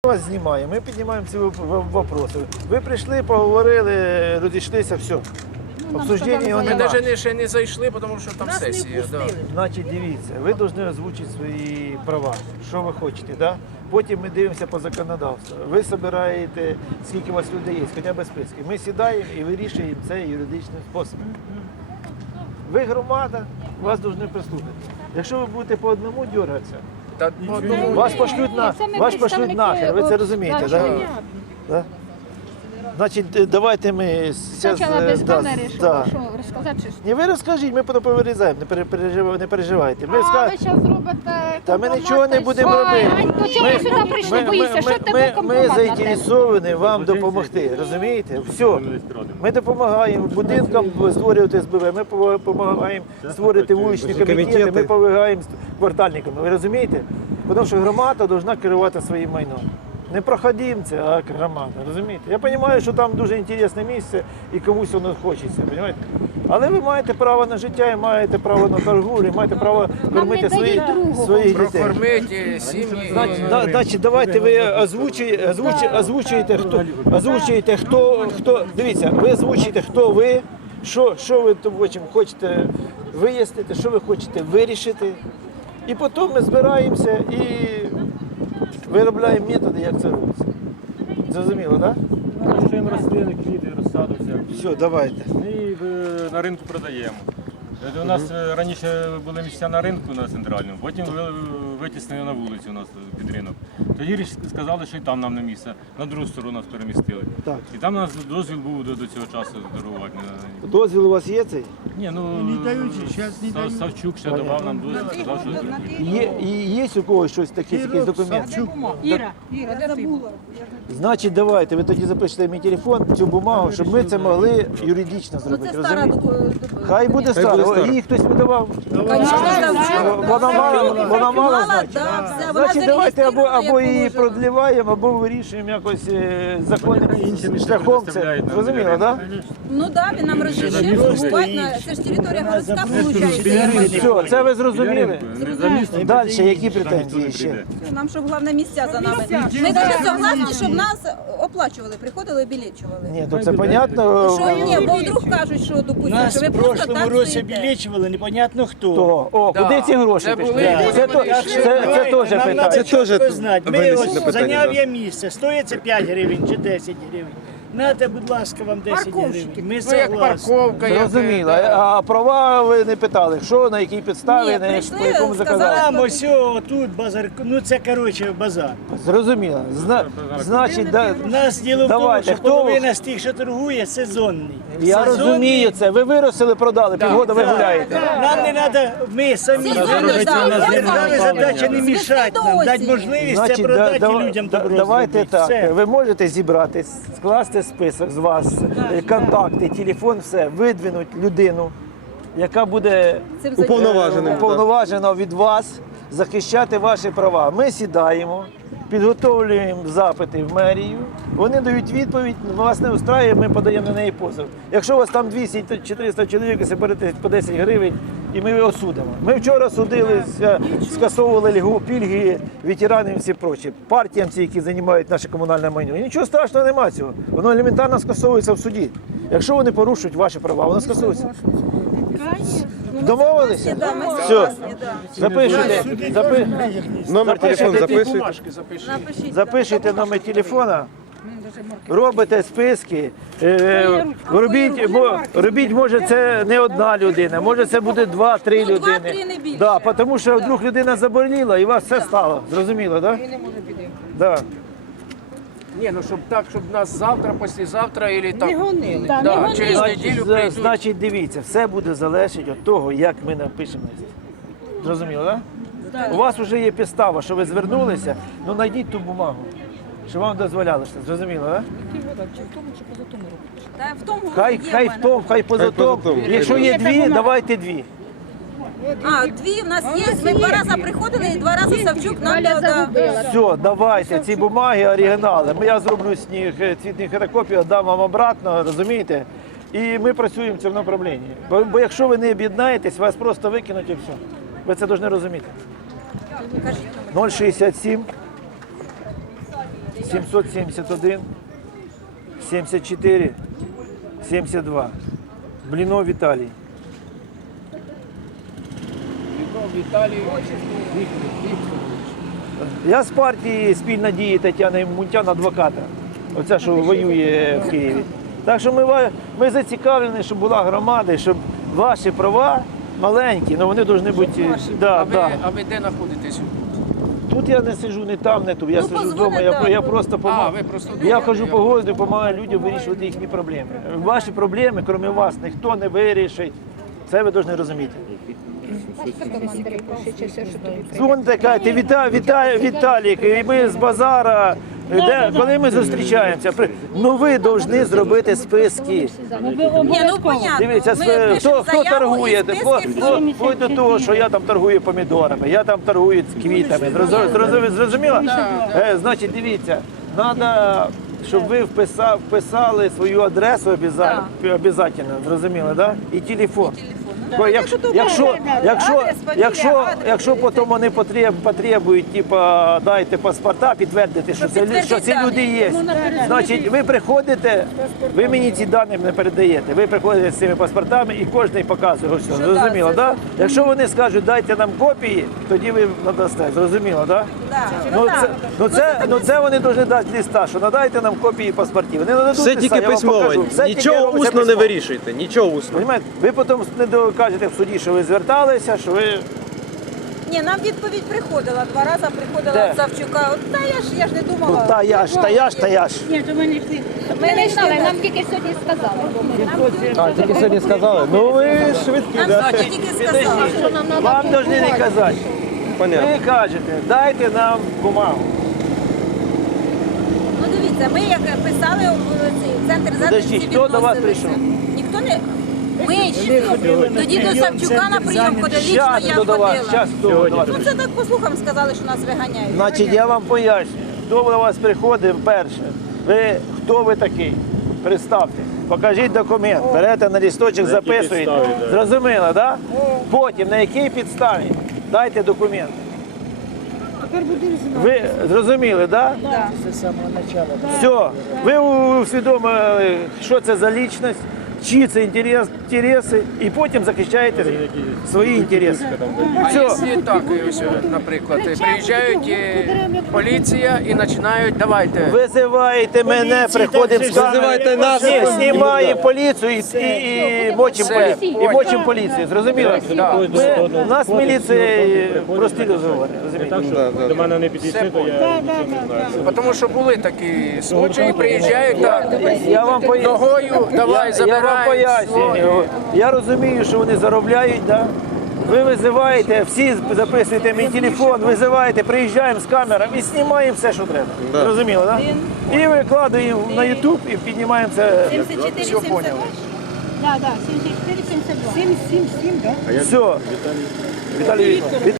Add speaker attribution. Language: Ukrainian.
Speaker 1: Вас знімаємо, ми піднімаємо ці вопроси. Ви прийшли, поговорили, розійшлися, все. Обсуждення його
Speaker 2: Ми
Speaker 1: немає.
Speaker 2: навіть ще не зайшли, тому що там сесія. Да.
Speaker 1: Значить, дивіться, ви повинні озвучити свої права, що ви хочете. Да? Потім ми дивимося по законодавству. Ви збираєте, скільки у вас людей є, хоча б списки. Ми сідаємо і вирішуємо це юридичним способом. Ви громада, вас повинні прислухати. Якщо ви будете по одному дергатися,
Speaker 2: Та,
Speaker 1: вас пошлють нахер, ви це розумієте, так? Да? Значить, давайте ми
Speaker 3: Спочатку без камери, що розказати, що...
Speaker 1: Ні, ви розкажіть, ми потім повирізаємо, не переживайте. Ми
Speaker 3: ви
Speaker 1: скажемо,
Speaker 3: зараз зробите...
Speaker 1: та ми нічого не будемо робити.
Speaker 3: До чого ви сюди прийшли, боїться? Що тебе
Speaker 1: Ми
Speaker 3: компромат?
Speaker 1: заінтересовані вам допомогти, розумієте? Все. Ми допомагаємо будинкам створювати СБВ, ми допомагаємо створити вуличні комітети, ми допомагаємо квартальникам. Ви розумієте? Тому що громада повинна керувати своїм майном. Не проходимці, а громада, розумієте? Я розумію, що там дуже інтересне місце і комусь воно хочеться, розумієте? Але ви маєте право на життя, і маєте право на торгівлю, і маєте право кормити своїх дітей.
Speaker 2: прокормити сім'ї.
Speaker 1: Значить, давайте ви озвучуєте, хто, дивіться, ви озвучуєте, хто ви, що ви хочете вияснити, що ви хочете вирішити. І потім ми збираємося і виробляємо методи, як це робиться. Зрозуміло, так?
Speaker 4: Вирощуємо рослини, квіти, розсаду всяку.
Speaker 1: Все, давайте.
Speaker 4: І на ринку продаємо. У нас раніше були місця на ринку на центральному, потім витіснили на вулицю у нас під ринок. Тоді сказали, що і там нам не місце, на другу сторону нас перемістили.
Speaker 1: Так.
Speaker 4: І там у нас дозвіл був до цього часу торгувати.
Speaker 1: Дозвіл у вас є цей?
Speaker 4: Ні, ну Савчук ще давав нам дозвіл, сказав, що зробити.
Speaker 1: Є у когось щось таке, якийсь документ?
Speaker 3: Іра, де ти?
Speaker 1: Значить, давайте, ви тоді запишете мій телефон, цю бумагу, щоб ми це могли юридично зробити, розумієте? Хай буде стара. Її хтось видавав. Вона мала значить. Значить, давайте або її продліваємо, або вирішуємо якось законним шляхом. Це зрозуміло, так?
Speaker 5: Ну так, він нам розрішив, це ж територія городська, виходить.
Speaker 1: Все, це ви зрозуміли? Далі, які претензії ще?
Speaker 5: Нам, щоб головне місця за нами. Ми навіть согласні, щоб нас оплачували, приходили, білечували.
Speaker 1: Ні, то це понятно.
Speaker 5: Що ні, бо вдруг кажуть, що, допустимо,
Speaker 6: Нас
Speaker 5: що ви
Speaker 6: в
Speaker 5: просто
Speaker 6: прошлому
Speaker 5: так
Speaker 6: році
Speaker 5: стоїте.
Speaker 6: білечували, непонятно хто.
Speaker 1: О, куди ці гроші
Speaker 2: Це
Speaker 1: пішли?
Speaker 2: були-
Speaker 1: Це теж
Speaker 6: Нам
Speaker 1: питання.
Speaker 6: треба чітко знати. Ми ось зайняв я місце, стоїть це 5 гривень чи 10 гривень. Нате, будь ласка, вам 10 гривень. Ми
Speaker 2: Ну, як
Speaker 6: согласні.
Speaker 2: парковка, як...
Speaker 1: Зрозуміло. А права ви не питали, що, на якій підставі,
Speaker 5: Ні,
Speaker 1: по
Speaker 5: прийшли,
Speaker 1: якому
Speaker 5: сказали,
Speaker 1: законодавству?
Speaker 6: Там ось тут базар, ну це коротше базар.
Speaker 1: Зрозуміло. Значить,
Speaker 6: У нас діло в тому,
Speaker 1: давайте,
Speaker 6: що половина з тих, що торгує, сезонний.
Speaker 1: я розумію це. Ви виростили, продали, півгода ви
Speaker 6: Так.
Speaker 1: гуляєте.
Speaker 6: Нам не треба, ми самі
Speaker 5: Сезонний, так,
Speaker 6: Наша задача не мішати нам, дати можливість це продати і людям добро
Speaker 1: давайте
Speaker 6: зробити.
Speaker 1: так.
Speaker 6: Все.
Speaker 1: Ви можете зібратись, скласти список з вас, контакти, телефон, все, видвинуть людину, яка буде
Speaker 5: Цим
Speaker 1: уповноважена від вас захищати ваші права. Ми сідаємо, підготовлюємо запити в мерію, вони дають відповідь, вас не устраює, ми подаємо на неї позов. Якщо у вас там 200-400 чоловік, ви берете по 10 гривень, і ми осудимо. Ми вчора судили, скасовували пільги ветеранам і всі прочі, партіям, які займають наше комунальне майно. І нічого страшного немає цього. Воно елементарно скасовується в суді. Якщо вони порушують ваші права, воно скасується. Домовилися?
Speaker 5: Да, ми
Speaker 1: Все.
Speaker 5: согласні, да.
Speaker 1: Запишете.
Speaker 7: Номер телефону записуйте.
Speaker 5: Напишіть.
Speaker 1: Запишіть номер телефона, робите списки, робіть, може це не одна людина, може це буде 2-3
Speaker 5: Ну,
Speaker 1: людини.
Speaker 5: 2-3 не більше.
Speaker 1: Да, тому що вдруг людина заболіла і у вас все стало, зрозуміло, так? Да?
Speaker 2: Ні, ну щоб нас завтра, післязавтра, і там...
Speaker 3: Да,
Speaker 2: Да,
Speaker 3: не
Speaker 2: через
Speaker 3: гоніть.
Speaker 2: неділю прийдуть.
Speaker 1: Значить, дивіться, все буде залежати від того, як ми напишемо лист. Зрозуміло, так? У вас вже є підстава, що ви звернулися, ну знайдіть ту бумагу, що вам дозволяли. Зрозуміло, так?
Speaker 5: Та в тому
Speaker 1: Хай
Speaker 5: є в
Speaker 1: в
Speaker 5: мене.
Speaker 1: тому, хай поза тому. Якщо є дві, давайте дві.
Speaker 5: А, дві в нас є. Ми 2 рази приходили і 2 рази Савчук нам дав.
Speaker 1: Все, давайте ці бумаги, оригінали. Я зроблю з них цвітні фотокопії, дам вам обратно, розумієте? І ми працюємо в цьому направленні. Бо якщо ви не об'єднаєтесь, вас просто викинуть і все. Ви це повинні розуміти.
Speaker 5: Кажіть номер.
Speaker 1: 067 771 74 72. Блінов Віталій.
Speaker 2: Віталій
Speaker 1: Я з партії «Спільна дія» Тетяни Мунтян, адвоката. Оця, що воює в Києві. Так що ми зацікавлені, щоб була громада, і щоб ваші права маленькі, але вони повинні бути. Да, да.
Speaker 2: А ви де знаходитесь?
Speaker 1: Тут я не сиджу ні там, не тут. Я
Speaker 5: Ну,
Speaker 1: сиджу
Speaker 5: позвонить,
Speaker 1: вдома,
Speaker 5: да.
Speaker 1: я просто допомагаю.
Speaker 2: ви просто
Speaker 1: Я
Speaker 2: вдома,
Speaker 1: хожу
Speaker 2: я
Speaker 1: по городу, допомагаю людям вирішувати їхні проблеми. Ваші проблеми, крім вас, ніхто не вирішить. Це ви повинні розуміти. Дзвоните, кажете, Віталік, і ми з базара, коли ми зустрічаємося, ну ви повинні зробити списки.
Speaker 5: Ні, ну понятно.
Speaker 1: Дивіться,
Speaker 5: Ми пишемо
Speaker 1: хто
Speaker 5: заяву
Speaker 1: торгує,
Speaker 5: і списки
Speaker 1: вплоть до того, що я там торгую помідорами, я там торгую квітами. Зрозуміло? Значить, дивіться, треба, щоб ви вписали свою адресу обов'язково, зрозуміло, да? І телефон. Бо якщо потім вони потребують, типа, дайте паспорта, підтвердити, що ці люди є. Значить, ви приходите, ви мені ці дані не передаєте. Ви приходите з цими паспортами і кожен показує. Ось, зрозуміло, так? Якщо вони скажуть, дайте нам копії, тоді ви надасте. Зрозуміло, так? Це вони повинні дати листа, що надайте нам копії паспортів. Вони нададуть
Speaker 7: Все
Speaker 1: листа,
Speaker 7: тільки
Speaker 1: я вам
Speaker 7: письмово.
Speaker 1: покажу. Все тільки
Speaker 7: Нічого
Speaker 1: робиться
Speaker 7: усно не
Speaker 1: письмово.
Speaker 7: вирішуєте, нічого усно.
Speaker 1: Понимаєте? Ви потім не докажете в суді, що ви зверталися, що ви.
Speaker 5: Ні, нам відповідь приходила. 2 рази приходила
Speaker 1: Де?
Speaker 5: від Савчука. От, я ж не думала.
Speaker 1: Ну, та я ж.
Speaker 3: Ні, то ми не йшли. Ми не знали, нам тільки сьогодні сказали.
Speaker 7: Тільки сьогодні сказали.
Speaker 1: Ну ви швидкі,
Speaker 5: Нам
Speaker 1: да?
Speaker 5: сьогодні тільки сказали.
Speaker 3: Що нам треба
Speaker 1: Вам повинні не казати.
Speaker 7: Понятно.
Speaker 1: Ви кажете, дайте нам бумагу.
Speaker 5: Ну дивіться, ми як писали в цей центр
Speaker 1: Подожди,
Speaker 5: зайнятості,
Speaker 1: хто до вас
Speaker 5: відносилися.
Speaker 1: прийшов?
Speaker 5: Ніхто не... Ми йшли. Тоді до Савчука на прийом ходили, лічно
Speaker 1: Щас
Speaker 5: я
Speaker 1: хто до вас,
Speaker 5: ходила.
Speaker 1: щас хто до вас.
Speaker 5: Ну це так по слухам сказали, що нас виганяють.
Speaker 1: Значить, я вам поясню. Хто до вас приходив перше? Хто ви такий? Представте. Покажіть документ, берете на листочок, записуєте. Зрозуміло, так? Да? Потім, на якій підставі? Дайте документ. Ви зрозуміли, так? Да?
Speaker 6: Це з самого початку.
Speaker 1: Все, ви усвідомили, що це за лічність, чиї це інтереси, і потім захищаєте свої інтереси.
Speaker 2: А
Speaker 1: Все.
Speaker 2: якщо так, ось, наприклад, приїжджають поліція і починають, давайте.
Speaker 1: Визиваєте мене, приходимо з камери.
Speaker 7: Визивайте нас.
Speaker 1: Ні, знімаємо поліцію і мочимо
Speaker 2: Все,
Speaker 1: мочимо поліцію. Зрозуміло? У нас міліція прості розговори. Розумієте?
Speaker 4: До мене не підійшли, то я нічого не знаю.
Speaker 2: Тому що були такі случаї, приїжджають так,
Speaker 1: Я вам поясню.
Speaker 2: ногою, давай,
Speaker 1: Я
Speaker 2: забирай.
Speaker 1: вам пояснюю. Я розумію, що вони заробляють, да? Ви визиваєте, всі записуєте мій телефон, визиваєте, приїжджаємо з камерами і знімаємо все, що треба. Зрозуміло, так? Да? І викладаємо на YouTube і піднімаємо це.
Speaker 5: 74,
Speaker 1: Все поняли.
Speaker 3: Так, так, 74, 72. 777, так?
Speaker 1: Все. Віталій Вікторович.